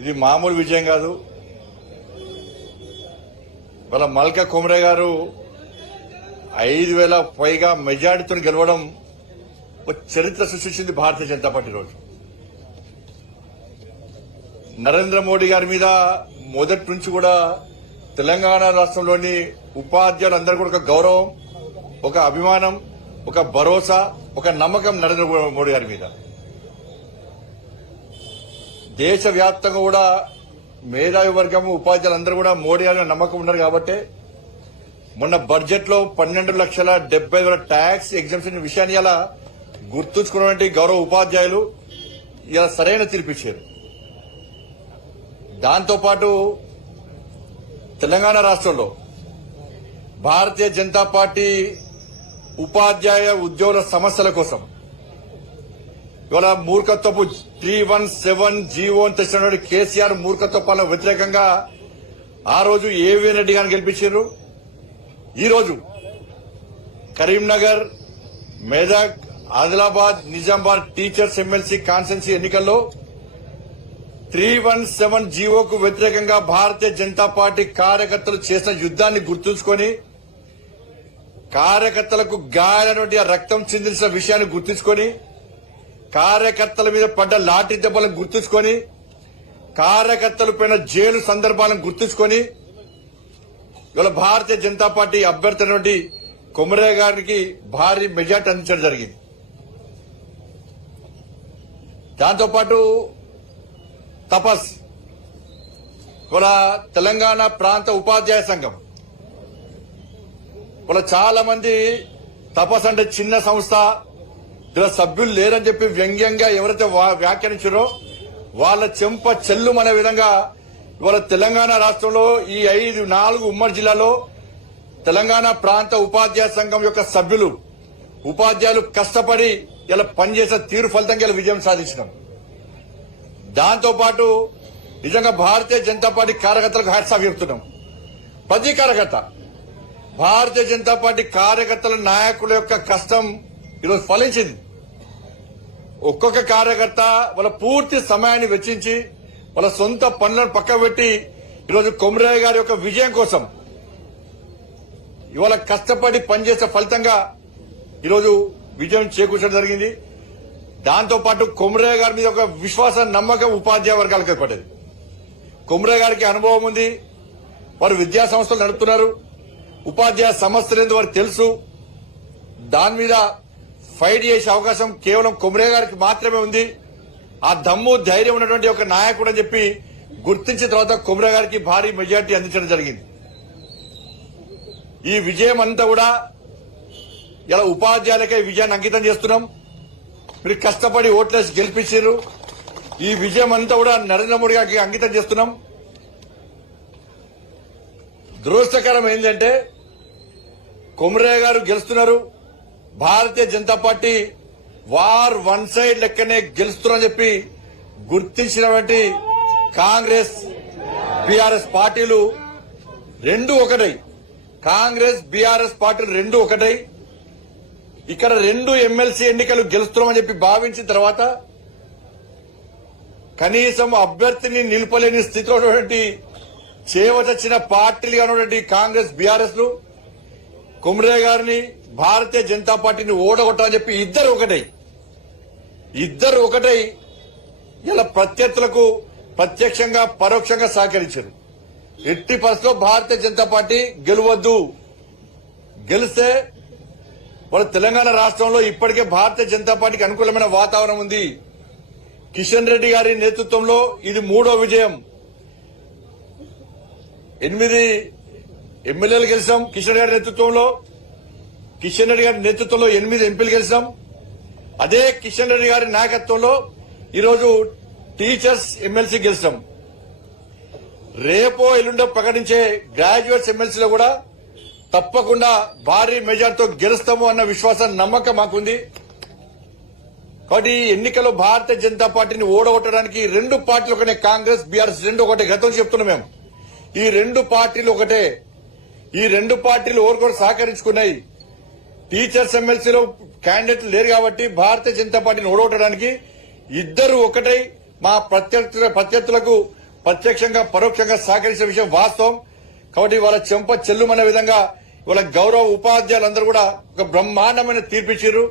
ఇది మామూలు విజయం కాదు. వాళ్ళ మల్కా కుమరే గారు 5,000 పైగా మెజార్టీతో గెలవడం ఒక చరిత్ర సృష్టించింది భారతీయ జనతా పార్టీ. రోజు నరేంద్ర మోడీ గారి మీద మొదటి నుంచి కూడా తెలంగాణ రాష్ట్రంలోని ఉపాధ్యాయులందరూ కూడా ఒక గౌరవం, ఒక అభిమానం, ఒక భరోసా, ఒక నమ్మకం నరేంద్ర మోడీ గారి మీద. దేశవ్యాప్తంగా కూడా మేధావి వర్గం, ఉపాధ్యాయులందరూ కూడా మోడీ గారి నమ్మకం ఉన్నారు కాబట్టి మొన్న బడ్జెట్ లో 12,70,000 ట్యాక్స్ ఎగ్జామ్షన్ విషయాన్ని ఇలా గుర్తుంచుకున్నటువంటి గౌరవ ఉపాధ్యాయులు ఇలా సరైన తీర్పిచ్చారు. దాంతోపాటు తెలంగాణ రాష్ట్రంలో భారతీయ జనతా పార్టీ ఉపాధ్యాయ ఉద్యోగుల సమస్యల కోసం ఇవాళ మూర్ఖత్వపు 317 జీవో తెచ్చినటువంటి కేసీఆర్ మూర్ఖత్వాలకు వ్యతిరేకంగా ఆ రోజు ఏవీ రెడ్డి గారిని గెలిపించారు. ఈ రోజు Karimnagar, Medak, Adilabad, Nizamabad teachers MLC constituency ఎన్నికల్లో 317 జీవోకు వ్యతిరేకంగా భారతీయ జనతా పార్టీ కార్యకర్తలు చేసిన యుద్ధాన్ని గుర్తుంచుకొని, కార్యకర్తలకు గాయమైనటువంటి రక్తం చిందించిన విషయాన్ని గుర్తుంచుకొని, కార్యకర్తల మీద పడ్డ లాఠీ దెబ్బలను గుర్తుంచుకొని, కార్యకర్తల పైన జైలు సందర్భాలను గుర్తుంచుకొని ఇవాళ భారతీయ జనతా పార్టీ అభ్యర్థి అయినటువంటి కుమరే గారికి భారీ మెజార్టీ అందించడం జరిగింది. దాంతోపాటు తపస్ ఇవాళ తెలంగాణ ప్రాంత ఉపాధ్యాయ సంఘం ఇవాళ చాలా మంది తపస్ అంటే చిన్న సంస్థ, ఇలా సభ్యులు లేరని చెప్పి వ్యంగ్యంగా ఎవరైతే వ్యాఖ్యానించారో వాళ్ళ చెంప చెల్లుమనే విధంగా ఇవాళ తెలంగాణ రాష్ట్రంలో ఈ 4 ఉమ్మడి జిల్లాలో తెలంగాణ ప్రాంత ఉపాధ్యాయ సంఘం యొక్క సభ్యులు, ఉపాధ్యాయులు కష్టపడి ఇలా పనిచేసే తీరు ఫలితంగా ఇలా విజయం సాధించినాం. దాంతోపాటు నిజంగా భారతీయ జనతా పార్టీ కార్యకర్తలకు హ్యాట్స్ ఆఫ్ చెప్తున్నాం. ప్రతి కార్యకర్త, భారతీయ జనతా పార్టీ కార్యకర్తల నాయకుల యొక్క కష్టం ఈరోజు ఫలించింది. ఒక్కొక్క కార్యకర్త వాళ్ళ పూర్తి సమయాన్ని వెచ్చించి వాళ్ళ సొంత పనులను పక్కబెట్టి ఈరోజు కుమరే గారి యొక్క విజయం కోసం ఇవాళ కష్టపడి పనిచేసే ఫలితంగా ఈరోజు విజయం చేకూర్చడం జరిగింది. దాంతోపాటు కుమరే గారి మీద ఒక విశ్వాస, నమ్మకం ఉపాధ్యాయ వర్గాలకు ఏర్పడ్డది. కుమరే గారికి అనుభవం ఉంది, వారు విద్యా సంస్థలు నడుపుతున్నారు, ఉపాధ్యాయ సమస్యలు ఏందో వారికి తెలుసు. దాని మీద ఫైట్ చేసే అవకాశం కేవలం కుమరే గారికి మాత్రమే ఉంది. ఆ దమ్ము, ధైర్యం ఉన్నటువంటి ఒక నాయకుడు అని చెప్పి గుర్తించిన తర్వాత కుమరే గారికి భారీ మెజార్టీ అందించడం జరిగింది. ఈ విజయం అంతా కూడా ఇలా ఉపాధ్యాయులకే విజయాన్ని అంకితం చేస్తున్నాం. మీరు కష్టపడి ఓట్లేసి గెలిపించారు. ఈ విజయం అంతా కూడా నరేంద్ర మోడీ గారికి అంకితం చేస్తున్నాం. దురదృష్టకరం ఏంటంటే కుమరే గారు గెలుస్తున్నారు, Bharatiya Janata Party war one side లెక్కనే గెలుస్తున్నారని చెప్పి గుర్తించినటువంటి కాంగ్రెస్, బీఆర్ఎస్ పార్టీలు రెండు ఒకటై, కాంగ్రెస్ బీఆర్ఎస్ పార్టీలు రెండు ఒకటై ఇక్కడ 2 ఎమ్మెల్సీ ఎన్నికలు గెలుస్తున్నామని చెప్పి భావించిన తర్వాత కనీసం అభ్యర్థిని నిలుపలేని స్థితిలో ఉన్నటువంటి చేవచచ్చిన పార్టీలుగా ఉన్నటువంటి కాంగ్రెస్, బీఆర్ఎస్ లు కుమరే గారిని, భారతీయ జనతా పార్టీని ఓడగొట్టాలని చెప్పి ఇద్దరు ఒకటై ఇలా ప్రత్యర్థులకు ప్రత్యక్షంగా, పరోక్షంగా సహకరించారు. ఎట్టి పరిస్థితుల్లో భారతీయ జనతా పార్టీ గెలవద్దు. గెలిస్తే వాళ్ళ తెలంగాణ రాష్ట్రంలో ఇప్పటికే భారతీయ జనతా పార్టీకి అనుకూలమైన వాతావరణం ఉంది. కిషన్ రెడ్డి గారి నేతృత్వంలో ఇది 3వ విజయం. 8 ఎమ్మెల్యేలు గెలిచాం కిషన్ రెడ్డి గారి నేతృత్వంలో. కిషన్ రెడ్డి గారి నేతృత్వంలో 8 ఎంపీలు గెలిచాం. అదే కిషన్ రెడ్డి గారి నాయకత్వంలో ఈరోజు టీచర్స్ ఎమ్మెల్సీ గెలిచాం. రేపో ఎల్లుండో ప్రకటించే గ్రాడ్యుయేట్స్ ఎమ్మెల్సీలో కూడా తప్పకుండా భారీ మెజార్టీతో గెలుస్తాము అన్న విశ్వాసం, నమ్మకం మాకుంది. కాబట్టి ఈ ఎన్నికల్లో భారతీయ జనతా పార్టీని ఓడగొట్టడానికి 2 పార్టీలు ఒకటే, కాంగ్రెస్, బీఆర్ఎస్ 2 ఒకటే. గతం చెప్తున్నాం మేము, ఈ 2 పార్టీలు ఒకటే. ఈ 2 పార్టీలు ఓరుకోరు సహకరించుకున్నాయి. టీచర్స్ ఎమ్మెల్సీలో క్యాండిడేట్లు లేరు కాబట్టి భారతీయ జనతా పార్టీని ఓడగొట్టడానికి ఇద్దరు ఒకటై మా ప్రత్యర్థులకు ప్రత్యక్షంగా పరోక్షంగా సహకరించిన విషయం వాస్తవం. కాబట్టి వాళ్ళ చెంప చెల్లుమనే విధంగా వాళ్ళ గౌరవ ఉపాధ్యాయులందరూ కూడా ఒక బ్రహ్మాండమైన తీర్పిచ్చారు.